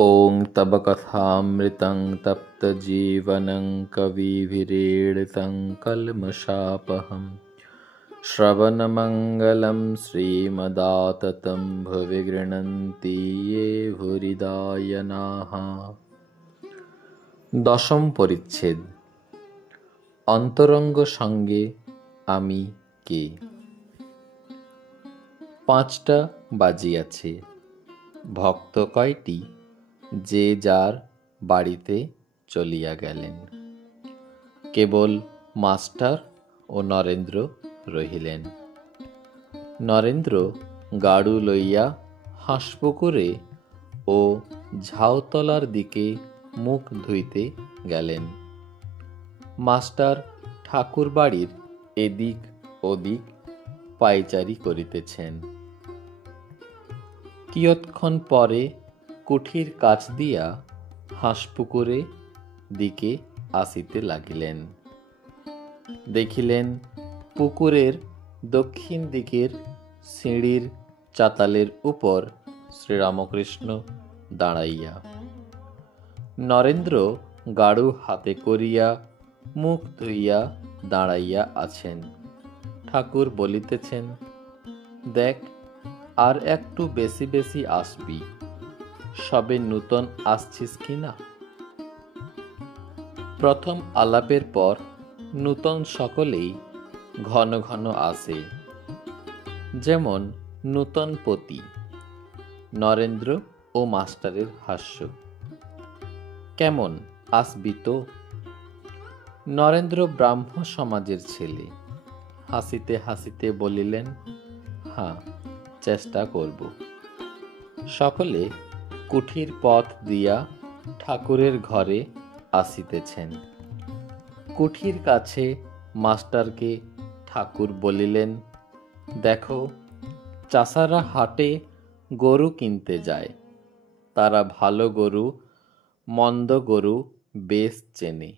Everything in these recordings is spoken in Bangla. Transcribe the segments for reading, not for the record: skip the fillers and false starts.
ॐ तव कथामृतं तप्तजीवनं कविभिरीडितं कल्मषापहं श्रवणमङ्गलं श्रीमदाततं भुवि गृह्णन्ति ये भूरिदायनाः। দশম পরিচ্ছেদ। অন্তরঙ্গ সঙ্গে আমি কে। 5টা বাজিয়াছে। ভক্ত কয়টি যে যার বাড়িতে চলিয়া গেলেন। কেবল মাস্টার ও নরেন্দ্র রহিলেন। নরেন্দ্র গাড়ু লইয়া হাঁসপুকুরে ও ঝাউতলার দিকে মুখ ধুইতে গেলেন। মাস্টার ঠাকুর বাড়ির এদিক ওদিক পায়চারি করিতেছেন। কিয়ৎক্ষণ পরে কুঠির কাছ দিয়া হাঁসপুকুরে দিকে আসিতে লাগিলেন। দেখিলেন পুকুরের দক্ষিণ দিকের সিঁড়ির চাতালের উপর শ্রীরামকৃষ্ণ দাঁড়াইয়া। নরেন্দ্র গাড়ু হাতে করিয়া মুখ ধুইয়া দাঁড়াইয়া আছেন। ঠাকুর বলিতেছেন, দেখ আর একটু বেশি বেশি আসবি, সবে নূতন আসছিস কিনা। প্রথম আলাপের পর নূতন সকলেই ঘন ঘন আসে, যেমন নূতন পতি। নরেন্দ্র ও মাস্টারের হাস্য, কেমন আসবি তো। নরেন্দ্র ব্রাহ্ম সমাজের ছেলে, হাসিতে হাসিতে বলিলেন, হ্যাঁ, চেষ্টা করব। সকলে কুঠির পথ দিয়া ঠাকুরের ঘরে আসিতেছেন। কুঠির কাছে মাস্টারকে ঠাকুর বলিলেন, দেখো, চাষারা হাটে গরু কিনতে যায়। তারা ভালো গরু মন্দ গরু বেশ চেনে।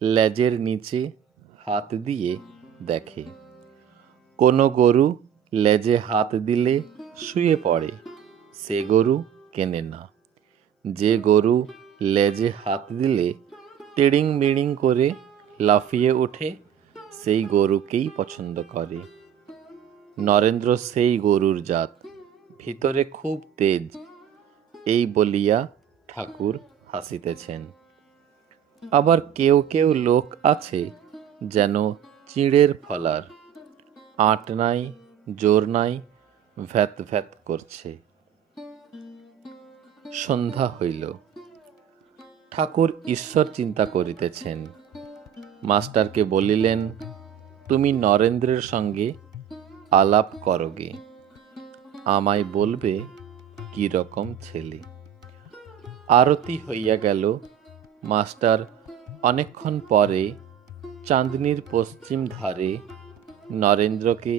লেজের নিচে হাত দিয়ে দেখে। কোনো গরু লেজে হাত দিলে শুয়ে পড়ে, সে গরু কেনে না। যে গরু লেজে হাত দিলে তিড়িং মিড়িং করে লাফিয়ে ওঠে, সেই গরুকেই পছন্দ করে। নরেন্দ্র সেই গরুর জাত, ভিতরে খুব তেজ। এই বলিয়া ঠাকুর হাসিতেছেন। আবার কেউ কেউ লোক আছে যেন চিঁড়ের ফলার, আঁট নাই জোর নাই, ভ্যাত ভ্যাত করছে। সন্ধ্যা হইল। ঠাকুর ঈশ্বর চিন্তা করিতেছেন। মাস্টারকে বলিলেন, তুমি নরেন্দ্রের সঙ্গে আলাপ করোগে, আমায় বলবে কি রকম ছেলে। আরতি হইয়া গেল। মাস্টার অনেকক্ষণ পরে চাঁদনির পশ্চিম ধারে নরেন্দ্রকে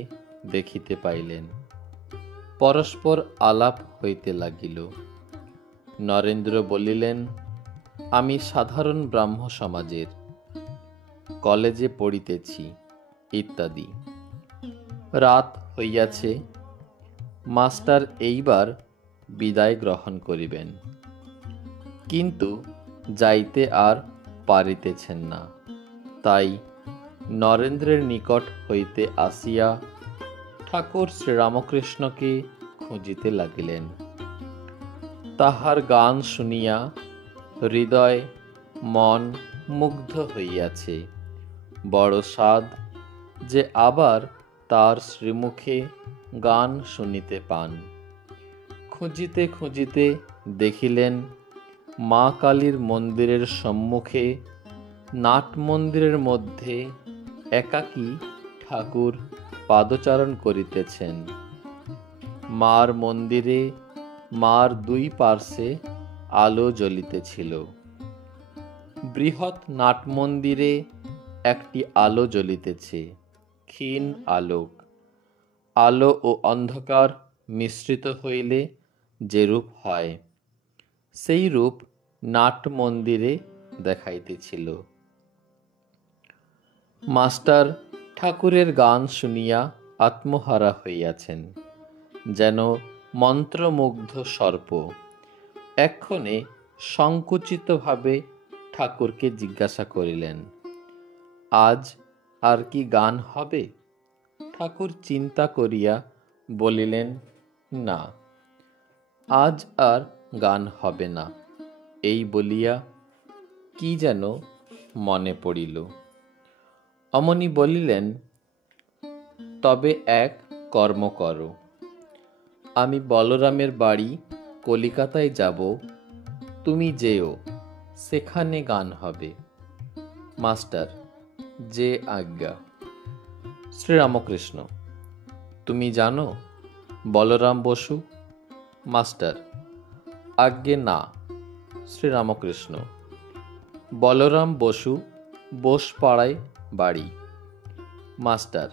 দেখিতে পাইলেন। পরস্পর আলাপ হইতে লাগিল। নরেন্দ্র বলিলেন, আমি সাধারণ ব্রাহ্ম সমাজের, কলেজে পড়িতেছি ইত্যাদি। রাত হইয়াছে। মাস্টার এইবার বিদায় গ্রহণ করিবেন, কিন্তু যাইতে আর পারিতেছেন না। তাই নরেন্দ্রের নিকট হইতে আসিয়া ঠাকুর শ্রীরামকৃষ্ণকে খুঁজিতে লাগিলেন। তাহার গান শুনিয়া হৃদয় মন মুগ্ধ হইয়াছে। বড় সাধ যে আবার তার শ্রীমুখে গান শুনিতে পান। খুঁজিতে খুঁজিতে দেখিলেন মা কালীর মন্দিরের সম্মুখে নাট মন্দিরের মধ্যে একাকী ঠাকুর পাদচারণ করিতেছেন। মার মন্দিরে মার দুই পার্শ্বে আলো জ্বলিতেছিল। বৃহৎ নাট মন্দিরে একটি আলো জ্বলিতেছে, ক্ষীণ আলোক। আলো ও অন্ধকার মিশ্রিত হইলে যেরূপ হয়, সেই রূপ নাট মন্দিরে দেখাইতেছিল। মাস্টার ঠাকুরের গান শুনিয়া আত্মহারা হইয়াছেন, যেন মন্ত্রমুগ্ধ সর্প। এক্ষণে সংকুচিতভাবে ঠাকুরকে জিজ্ঞাসা করিলেন, আজ আর কি গান হবে? ঠাকুর চিন্তা করিয়া বলিলেন, না, আজ আর গান হবে না। এই বলিয়া কি যেন মনে পড়িল। অমনি বলিলেন, তবে এক কর্ম করো, আমি বলরামের বাড়ি কলিকাতায় যাব, তুমি যেও, সেখানে গান হবে। মাস্টার, যে আজ্ঞা। শ্রীরামকৃষ্ণ, তুমি জানো বলরাম বসু? মাস্টার, আজ্ঞে না। শ্রীরামকৃষ্ণ, বলরাম বসু বোসপাড়ায় বাড়ি। মাস্টার,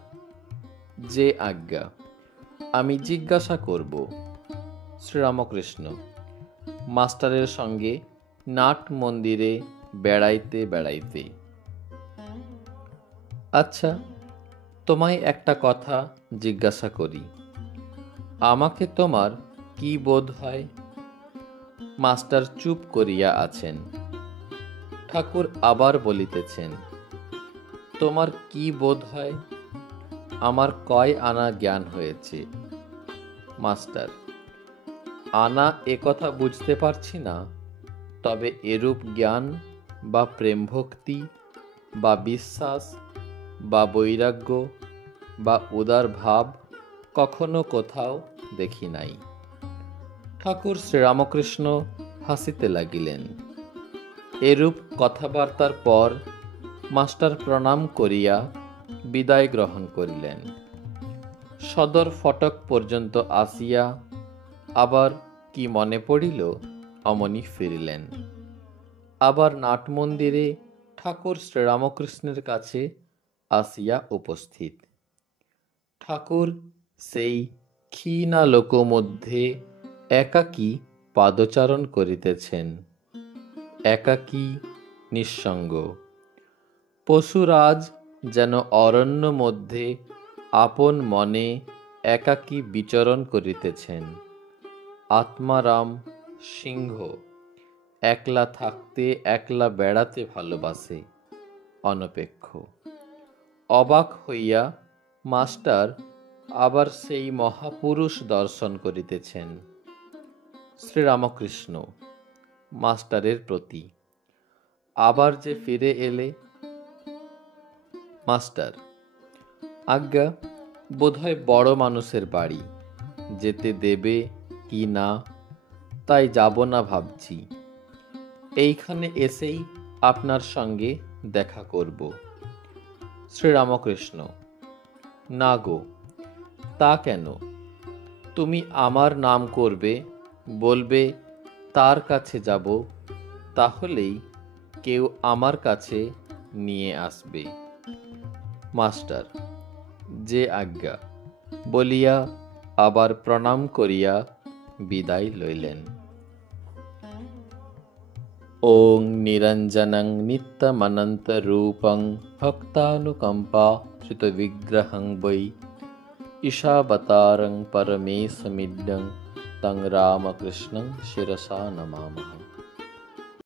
যে আজ্ঞা, আমি জিজ্ঞাসা করব। শ্রীরামকৃষ্ণ, মাস্টারের সঙ্গে নাট মন্দিরে বেড়াইতে বেড়াইতে। আচ্ছা, তোমায় একটা কথা জিজ্ঞাসা করি, আমাকে তোমার কি বোধ হয়? মাস্টার চুপ করিয়া আছেন। ঠাকুর আবার বলিতেছেন, তোমার কি বোধ হয়? আমার কয় আনা জ্ঞান হয়েছে? মাস্টার, আনা একথা বুঝতে পারছি না, তবে এরূপ জ্ঞান বা প্রেম ভক্তি বা বিশ্বাস বা বৈরাগ্য বা উদার ভাব কখনো কোথাও দেখি নাই। ঠাকুর শ্রীরামকৃষ্ণ হাসিতে লাগিলেন। এরূপ কথাবার্তার পর মাস্টার প্রণাম করিয়া বিদায় গ্রহণ করিলেন। সদর ফটক পর্যন্ত আসিয়া আবার কি মনে পড়িল, অমনি ফিরিলেন। আবার নাটমন্দিরে ঠাকুর শ্রীরামকৃষ্ণের কাছে আসিয়া উপস্থিত। ঠাকুর সেই ক্ষীণালোক মধ্যে একাকী পাদচারণ করিতেছেন, একাকী নিঃসঙ্গ। পশুরাজ যেন অরণ্য মধ্যে আপন মনে একাকী বিচরণ করিতেছেন। আত্মারাম সিংহ একলা থাকতে একলা বেড়াতে ভালোবাসে, অনপেক্ষ। অবাক হইয়া মাস্টার আবার সেই মহাপুরুষ দর্শন করিতেছেন। শ্রীরামকৃষ্ণ মাস্টারের প্রতি, আবার যে ফিরে এলে? মাস্টার, আজ্ঞা, বোধহয় বড় মানুষের বাড়ি, যেতে দেবে কি না তাই যাব না ভাবছি। এইখানে এসেই আপনার সঙ্গে দেখা করব। শ্রীরামকৃষ্ণ, না গো, তা কেন? তুমি আমার নাম করবে, বলবে তার কাছে যাব, তাহলেই কেউ আমার কাছে নিয়ে আসবে। মাস্টার, যে আজ্ঞা, বলিয়া আবার প্রণাম করিয়া বিদায় লইলেন। ওং নিরঞ্জনং নিত্যমনন্তরূপং ভক্তানুকম্পা ধৃতবিগ্রহং বৈ ঈশাবতারং পরমেশমিড্ডং তং রামকৃষ্ণং শিরসা নমামः।